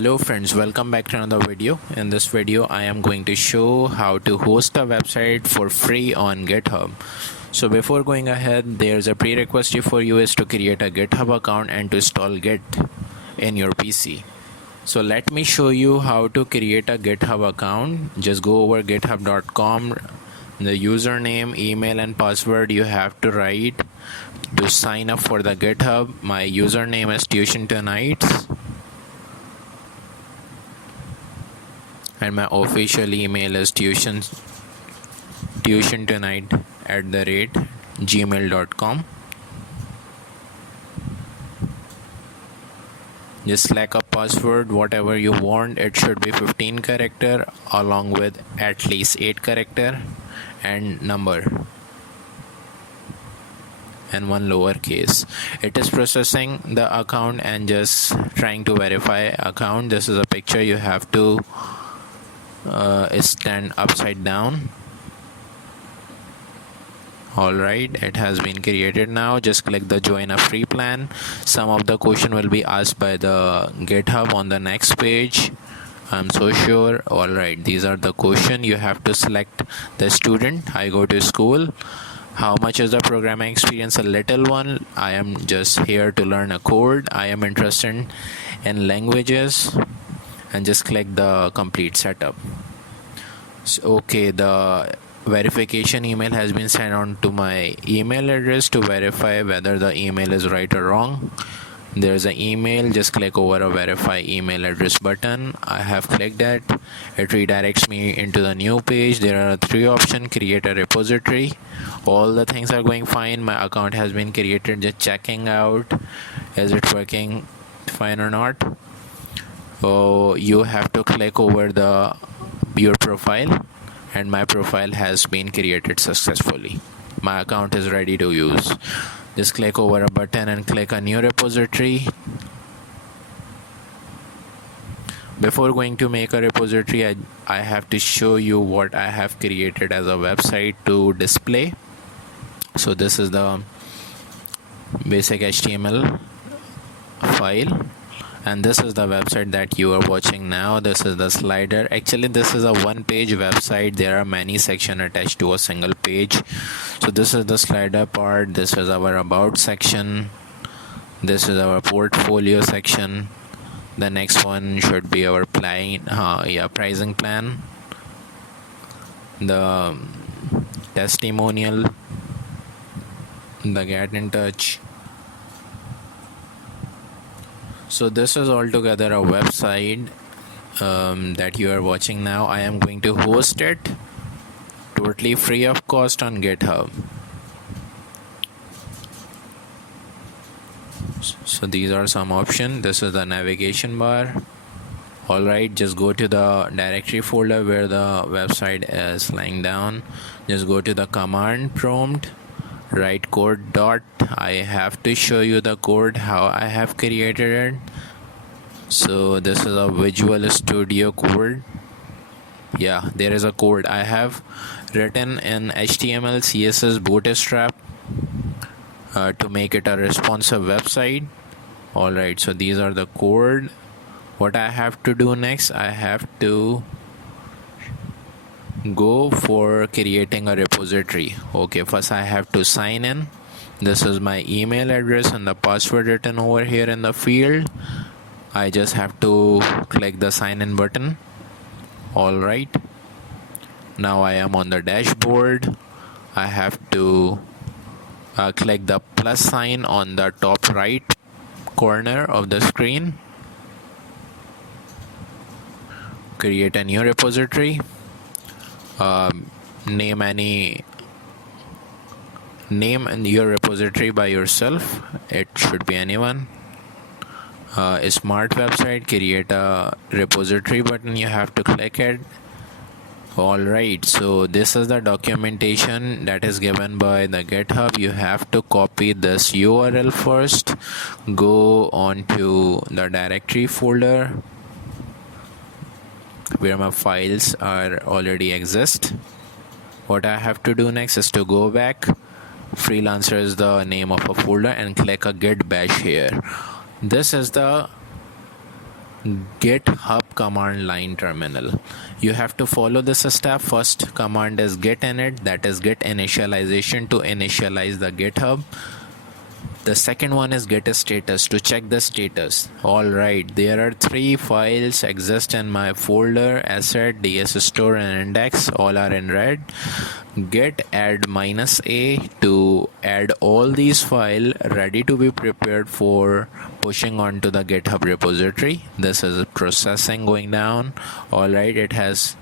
Hello friends, welcome back to another video. In this video I am going to show how to host a website for free on GitHub. So before going ahead, there's a prerequisite for you is to create a GitHub account and to install Git in your PC. So let me show you how to create a GitHub account. Just go over github.com. The username, email and password you have to write to sign up for the GitHub. My username is Tuition Tonights. And my official email is tuitiontonight@gmail.com. Just select a password, whatever you want. It should be 15 character along with at least 8 character and number and one lowercase. It is processing the account and just trying to verify account. This is a picture. You have to stand upside down. Alright, it has been created now. Just click the join a free plan. Some of the question will be asked by the GitHub on the next page, I'm so sure. Alright, these are the question. You have to select the student. I go to school. How much is the programming experience? A little one. I am just here to learn a code. I am interested in languages. And just click the complete setup. So, okay, the verification email has been sent on to my email address to verify whether the email is right or wrong. There's an email. Just click over a verify email address button. I have clicked that. It redirects me into the new page. There are 3 options. Create a repository. All the things are going fine. My account has been created. Just checking out is it working fine or not. So you have to click over your profile, and my profile has been created successfully. My account is ready to use. Just click over a button and click a new repository. Before going to make a repository, I have to show you what I have created as a website to display. So this is the basic HTML file. And this is the website that you are watching now. This is the slider. Actually, this is a one-page website. There are many sections attached to a single page. So this is the slider part. This is our about section. This is our portfolio section. The next one should be our pricing plan. The testimonial. The get in touch. So this is altogether a website that you are watching now. I am going to host it totally free of cost on GitHub. So these are some options. This is the navigation bar. Alright, just go to the directory folder where the website is lying down. Just go to the command prompt. Write code dot. I have to show you the code how I have created it. So this is a Visual Studio code. Yeah, there is a code I have written in HTML, CSS, Bootstrap to make it a responsive website. Alright, so these are the code. What I have to do next, I have to go for creating a repository. Okay, first I have to sign in. This is my email address and the password written over here in the field. I just have to click the sign in button. Alright, now I am on the dashboard. I have to click the plus sign on the top right corner of the screen. Create a new repository. Name your repository by yourself. It should be anyone. A smart website. Create a repository button. You have to click it. Alright, so this is the documentation that is given by the GitHub. You have to copy this URL first. Go on to the directory folder where my files are already exist. What I have to do next is to go back. Freelancer is the name of a folder and click a git bash here. This is the GitHub command line terminal. You have to follow this step. First command is git init, that is git initialization to initialize the GitHub. The second one is get status to check the status. Alright, there are 3 files exist in my folder: asset, ds store and index. All are in red. Get add -a to add all these files ready to be prepared for pushing onto the GitHub repository. This is processing going down. Alright, it has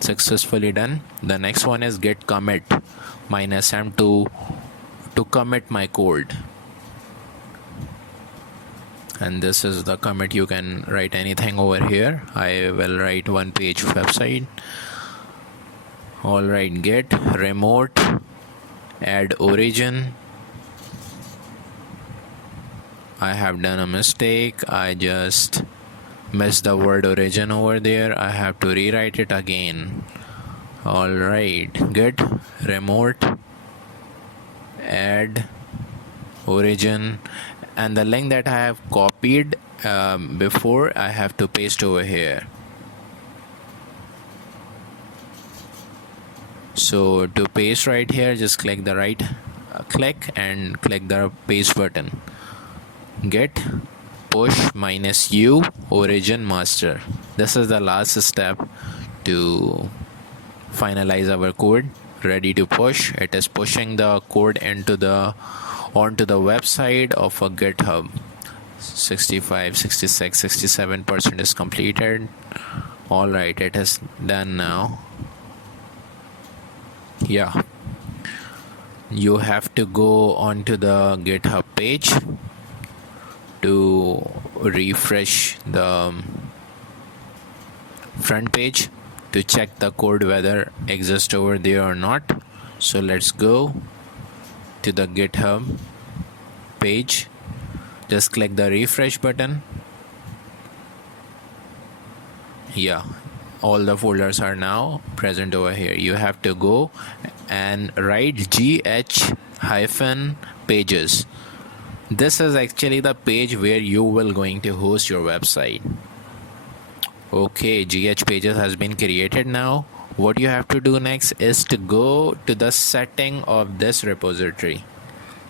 successfully done. The next one is get commit -m to commit my code. And this is the commit. You can write anything over here. I will write one page website. Alright, get remote add origin. I have done a mistake. I just missed the word origin over there. I have to rewrite it again. Alright, get remote add origin, and the link that I have copied before, I have to paste over here. So to paste right here, just click the right click and click the paste button. Get push -u origin master. This is the last step to finalize our code. Ready to push. It is pushing the code onto the website of a GitHub. 65, 66, 67% is completed. Alright, it is done now. Yeah, you have to go onto the GitHub page to refresh the front page to check the code whether exists over there or not. So let's go to the GitHub page. Just click the refresh button. Yeah, all the folders are now present over here. You have to go and write gh-pages. This is actually the page where you will going to host your website. Okay, gh-pages has been created now. What you have to do next is to go to the setting of this repository.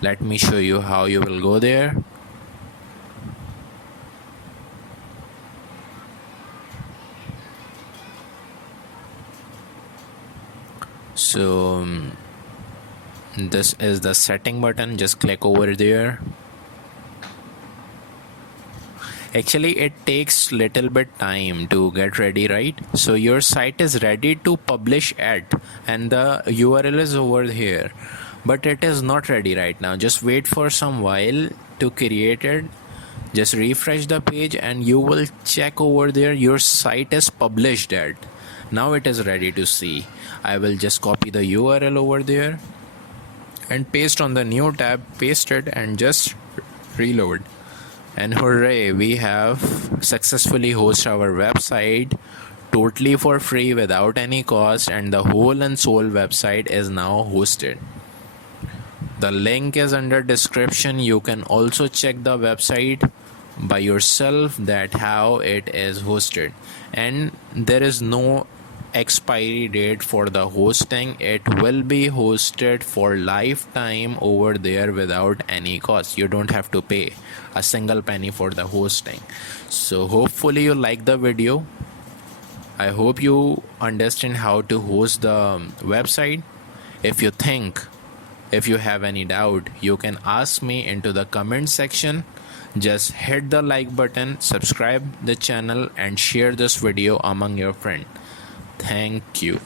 Let me show you how you will go there. So this is the setting button. Just click over there. Actually, it takes little bit time to get ready, right? So your site is ready to publish at, and the URL is over here, but it is not ready right now. Just wait for some while to create it. Just refresh the page and you will check over there your site is published at. Now it is ready to see. I will just copy the URL over there and paste on the new tab, paste it and just reload. And hooray, we have successfully hosted our website totally for free without any cost, and the whole and soul website is now hosted. The link is under description. You can also check the website by yourself that how it is hosted, and there is no expiry date for the hosting. It will be hosted for lifetime over there without any cost. You don't have to pay a single penny for the hosting. So hopefully you like the video. I hope you understand how to host the website. If you have any doubt, you can ask me into the comment section. Just hit the like button, subscribe the channel and share this video among your friends. Thank you.